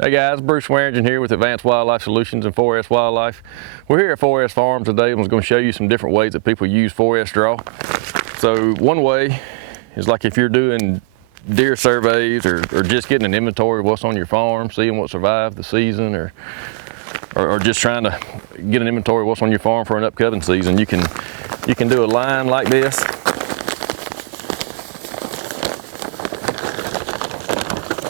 Hey guys, Bruce Swearingen here with Advanced Wildlife Solutions and 4S Wildlife. We're here at 4S Farms today and I was going to show you some different ways that people use 4S draw. So one way is like if you're doing deer surveys or just getting an inventory of what's on your farm, seeing what survived the season, or just trying to get an inventory of what's on your farm for an upcoming season. You can do a line like this.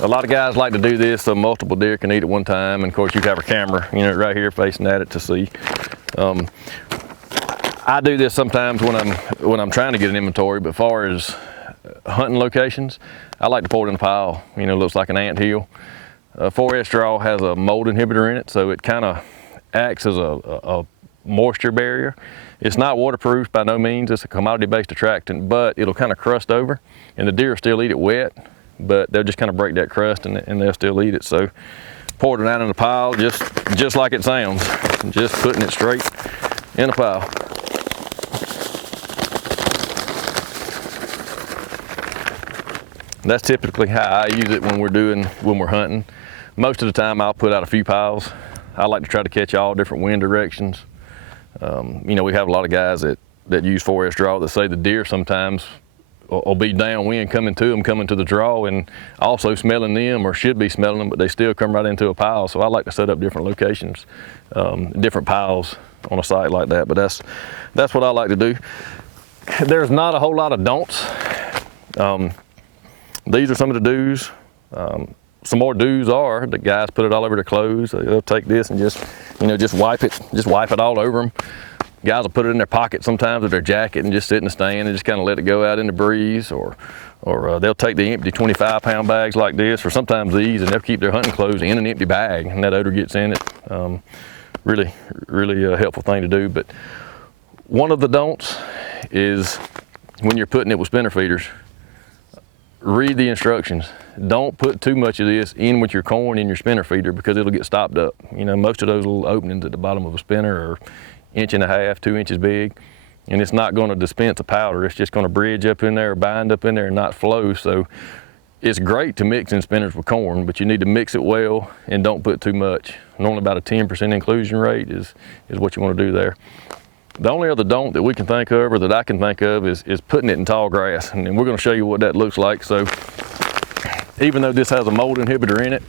A lot of guys like to do this so multiple deer can eat at one time, and of course you have a camera, right here facing at it to see. I do this sometimes when I'm trying to get an inventory, but as far as hunting locations, I like to pour it in a pile. It looks like an ant hill. 4S draw has a mold inhibitor in it, so it kind of acts as a moisture barrier. It's not waterproof by no means. It's a commodity-based attractant, but it'll kind of crust over, and the deer still eat it wet, but they'll just kind of break that crust and they'll still eat it. So pour it down in a pile, just like it sounds, just putting it straight in a pile. That's typically how I use it when we're hunting. Most of the time I'll put out a few piles. I like to try to catch all different wind directions. We have a lot of guys that use 4S draw that say the deer sometimes will be downwind coming to the draw and also smelling them, or should be smelling them, but they still come right into a pile. So I like to set up different locations, different piles on a site like that, but that's what I like to do. There's not a whole lot of don'ts. These are some of the do's. Some more do's are the guys put it all over their clothes. They'll take this and just wipe it all over them. Guys will put it in their pocket sometimes of their jacket and just sit in the stand and just kind of let it go out in the breeze, or they'll take the empty 25-pound bags like this, or sometimes these, and they'll keep their hunting clothes in an empty bag, and that odor gets in it. Really a helpful thing to do. But one of the don'ts is when you're putting it with spinner feeders, read the instructions. Don't put too much of this in with your corn in your spinner feeder, because it'll get stopped up. Most of those little openings at the bottom of a spinner are 1.5 inches, 2 inches big, and it's not going to dispense a powder. It's just going to bridge up in there or bind up in there and not flow. So it's great to mix in spinners with corn, but you need to mix it well and don't put too much. Normally about a 10% inclusion rate is what you want to do there. The only other don't that we can think of, or that I can think of, is putting it in tall grass, and we're going to show you what that looks like. So even though this has a mold inhibitor in it,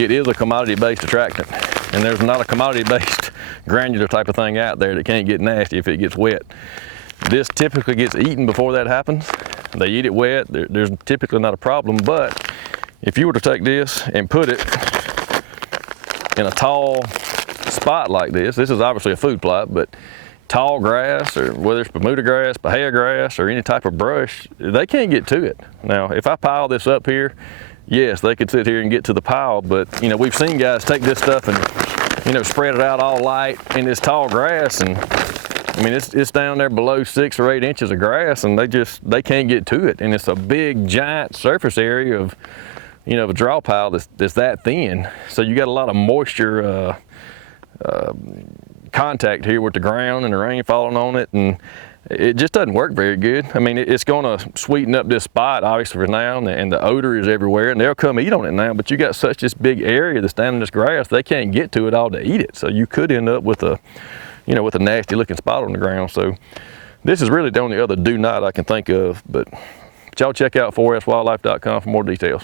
it is a commodity-based attractant, and there's not a commodity-based granular type of thing out there that can't get nasty if it gets wet. This typically gets eaten before that happens. They eat it wet. There's typically not a problem, but if you were to take this and put it in a tall spot like this is obviously a food plot, but tall grass, or whether it's Bermuda grass, Bahia grass, or any type of brush, they can't get to it. Now, if I pile this up here, yes, they could sit here and get to the pile, but we've seen guys take this stuff and spread it out all light in this tall grass, and it's down there below 6 or 8 inches of grass, and they can't get to it, and it's a big giant surface area of a draw pile that's that thin. So you got a lot of moisture contact here with the ground and the rain falling on it, and it just doesn't work very good. It's going to sweeten up this spot obviously for now, and the odor is everywhere, and they'll come eat on it now, but you got such this big area that's down in this grass, they can't get to it all to eat it. So you could end up with a nasty looking spot on the ground. So this is really the only other do not I can think of, but y'all check out 4swildlife.com for more details.